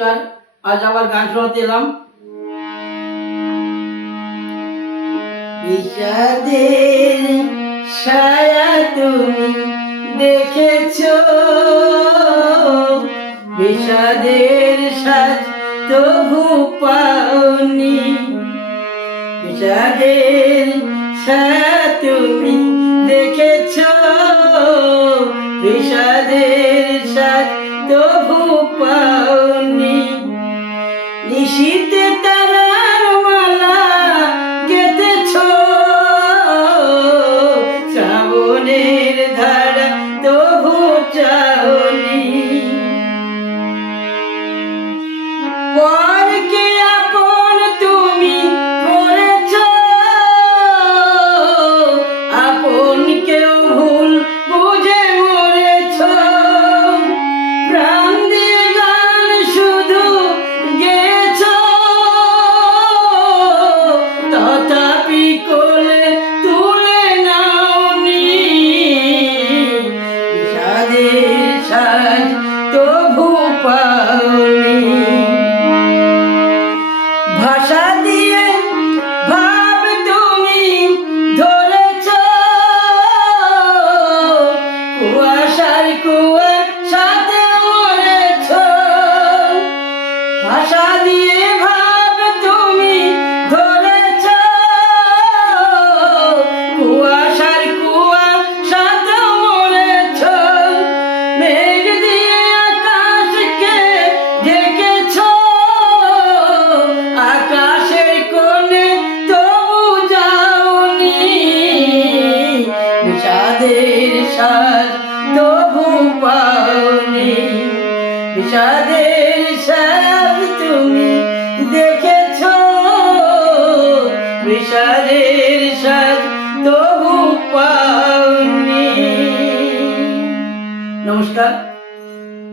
নমস্কার, আজ আবার গান শোনাতে এলাম। বিষাদের ছায়া তুমি দেখেছ বিষাদের সাজ তবু পাওনি। বিষাদের ছায়া তুমি দেখেছ বিষাদের amor. পাওনি বিষাদের সাজ তুমি দেখেছ। বিষাদের সাজ তবু পাওনি। নমস্কার।